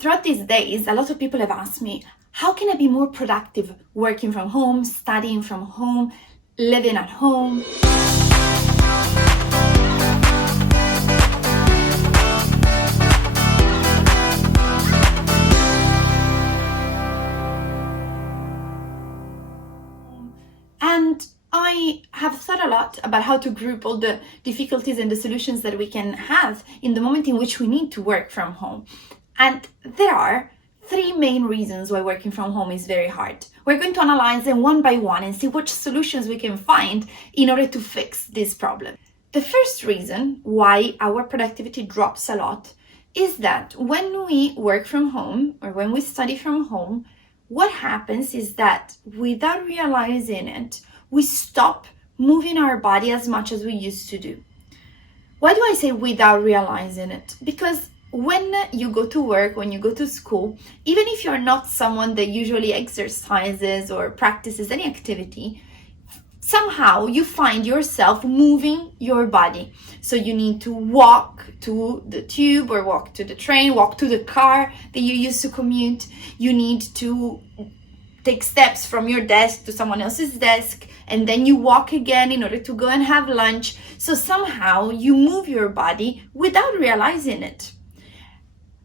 Throughout these days, a lot of people have asked me, how can I be more productive working from home, studying from home, living at home? And I have thought a lot about how to group all the difficulties and the solutions that we can have in the moment in which we need to work from home. And there are three main reasons why working from home is very hard. We're going to analyze them one by one and see which solutions we can find in order to fix this problem. The first reason why our productivity drops a lot is that when we work from home or when we study from home, what happens is that without realizing it, we stop moving our body as much as we used to do. Why do I say without realizing it? Because when you go to work, when you go to school, even if you're not someone that usually exercises or practices any activity, somehow you find yourself moving your body. So you need to walk to the tube or walk to the train, walk to the car that you used to commute. You need to take steps from your desk to someone else's desk, and then you walk again in order to go and have lunch. So somehow you move your body without realizing it.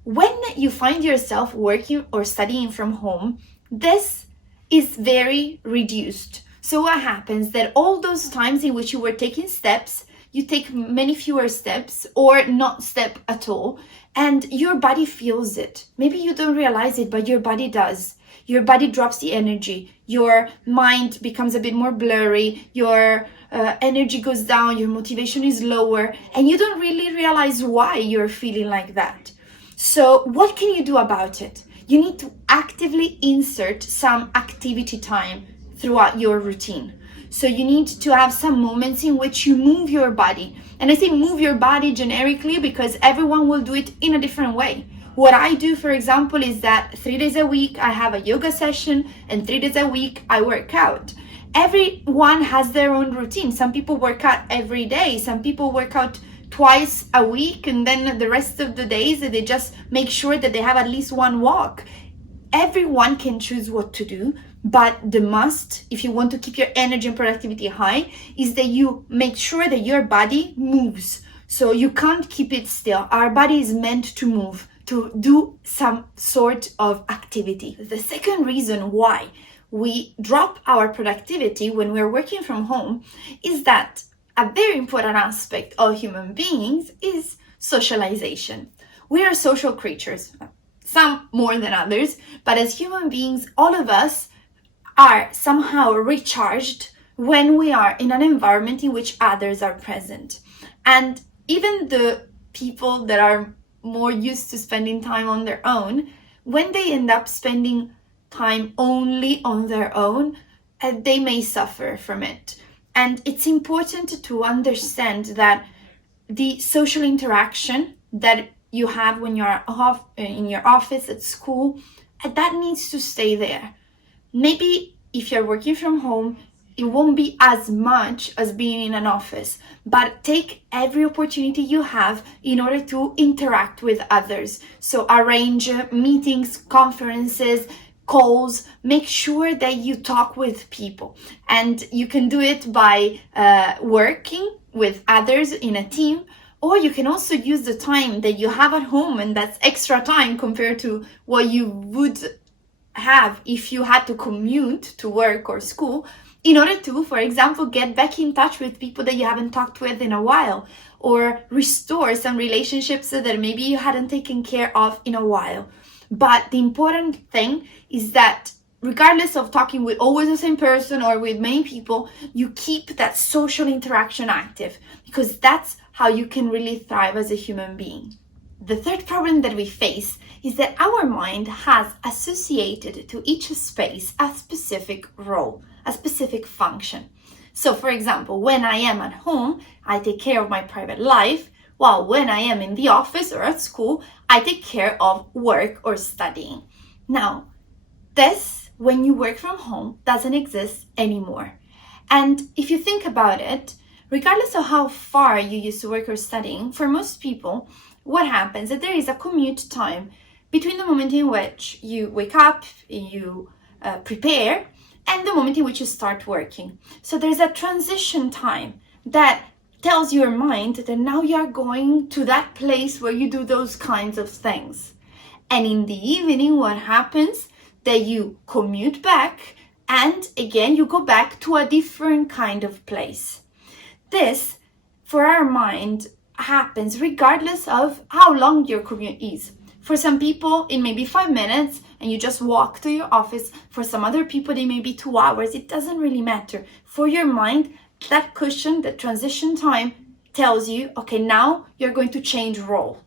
When you find yourself working or studying from home, this is very reduced. So what happens that all those times in which you were taking steps, you take many fewer steps or not step at all, and your body feels it. Maybe you don't realize it, but your body does. Your body drops the energy. Your mind becomes a bit more blurry. Your energy goes down. Your motivation is lower, and you don't really realize why you're feeling like that. So what can you do about it? You need to actively insert some activity time throughout your routine. So you need to have some moments in which you move your body. And I say move your body generically because everyone will do it in a different way. What I do, for example, is that 3 days a week I have a yoga session and 3 days a week I work out. Everyone has their own routine. Some people work out every day. Some people work out twice a week, and then the rest of the days they just make sure that they have at least one walk. Everyone can choose what to do, but the must, if you want to keep your energy and productivity high, is that you make sure that your body moves. So you can't keep it still. Our body is meant to move, to do some sort of activity. The second reason why we drop our productivity when we're working from home is that a very important aspect of human beings is socialization. We are social creatures, some more than others, but as human beings, all of us are somehow recharged when we are in an environment in which others are present. And even the people that are more used to spending time on their own, when they end up spending time only on their own, they may suffer from it. And it's important to understand that the social interaction that you have when you're off in your office, at school, that needs to stay there. Maybe if you're working from home, it won't be as much as being in an office, but take every opportunity you have in order to interact with others. So arrange meetings, conferences, calls, make sure that you talk with people. And you can do it by working with others in a team, or you can also use the time that you have at home, and that's extra time compared to what you would have if you had to commute to work or school, in order to, for example, get back in touch with people that you haven't talked with in a while, or restore some relationships that maybe you hadn't taken care of in a while. But the important thing is that regardless of talking with always the same person or with many people, you keep that social interaction active, because that's how you can really thrive as a human being. The third problem that we face is that our mind has associated to each space a specific role, a specific function. So for example, when I am at home, I take care of my private life, while when I am in the office or at school, I take care of work or studying. Now, this, when you work from home, doesn't exist anymore. And if you think about it, regardless of how far you used to work or studying, for most people, what happens is that there is a commute time between the moment in which you wake up, you prepare, and the moment in which you start working. So there's a transition time that tells your mind that now you're going to that place where you do those kinds of things. And in the evening, what happens? That you commute back, and again, you go back to a different kind of place. This, for our mind, happens regardless of how long your commute is. For some people, it may be 5 minutes and you just walk to your office. For some other people, it may be 2 hours. It doesn't really matter. For your mind, that cushion, that transition time tells you, okay, now you're going to change role.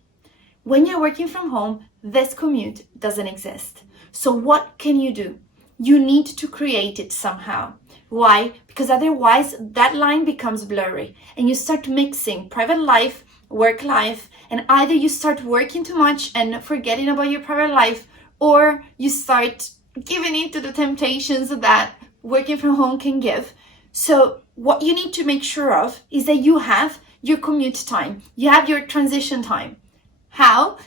When you're working from home, this commute doesn't exist. So what can you do? You need to create it somehow. Why? Because otherwise that line becomes blurry and you start mixing private life, work life, and either you start working too much and forgetting about your private life, or you start giving in to the temptations that working from home can give. So what you need to make sure of is that you have your commute time, you have your transition time. How?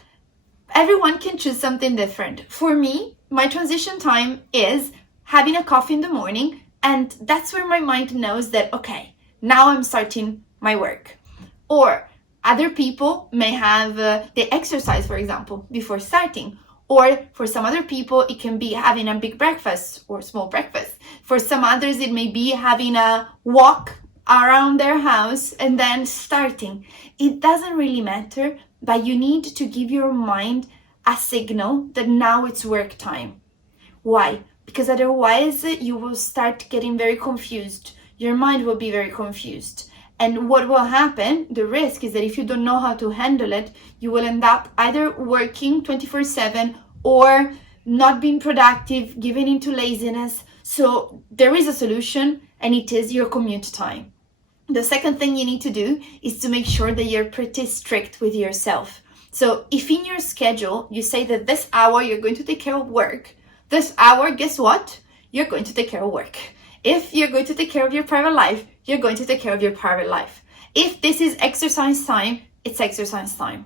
Everyone can choose something different. For me, my transition time is having a coffee in the morning, and that's where my mind knows that, okay, now I'm starting my work. Or other people may have, they exercise, for example, before starting. Or for some other people, it can be having a big breakfast or small breakfast. For some others, it may be having a walk around their house and then starting. It doesn't really matter, but you need to give your mind a signal that now it's work time. Why? Because otherwise you will start getting very confused. Your mind will be very confused. And what will happen, the risk is that if you don't know how to handle it, you will end up either working 24/7 or not being productive, giving into laziness. So there is a solution, and it is your commute time. The second thing you need to do is to make sure that you're pretty strict with yourself. So if in your schedule you say that this hour you're going to take care of work, this hour, guess what? You're going to take care of work. If you're going to take care of your private life, you're going to take care of your private life. If this is exercise time, it's exercise time.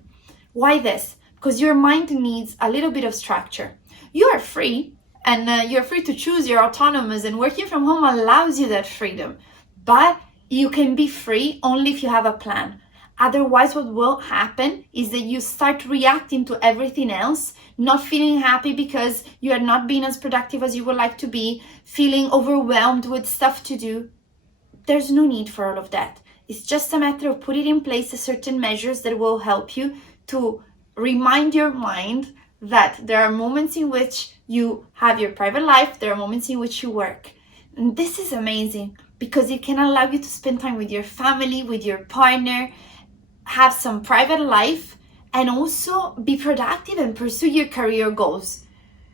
Why this? Because your mind needs a little bit of structure. You are free, and you're free to choose, you're autonomous, and working from home allows you that freedom. But you can be free only if you have a plan. Otherwise, what will happen is that you start reacting to everything else, not feeling happy because you are not being as productive as you would like to be, feeling overwhelmed with stuff to do. There's no need for all of that. It's just a matter of putting in place certain measures that will help you to remind your mind that there are moments in which you have your private life, there are moments in which you work. And this is amazing because it can allow you to spend time with your family, with your partner, have some private life, and also be productive and pursue your career goals.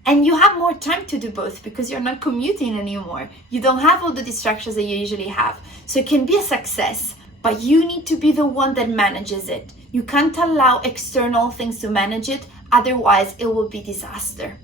And you have more time to do both because you're not commuting anymore. You don't have all the distractions that you usually have. So it can be a success, but you need to be the one that manages it. You can't allow external things to manage it, otherwise it will be disaster.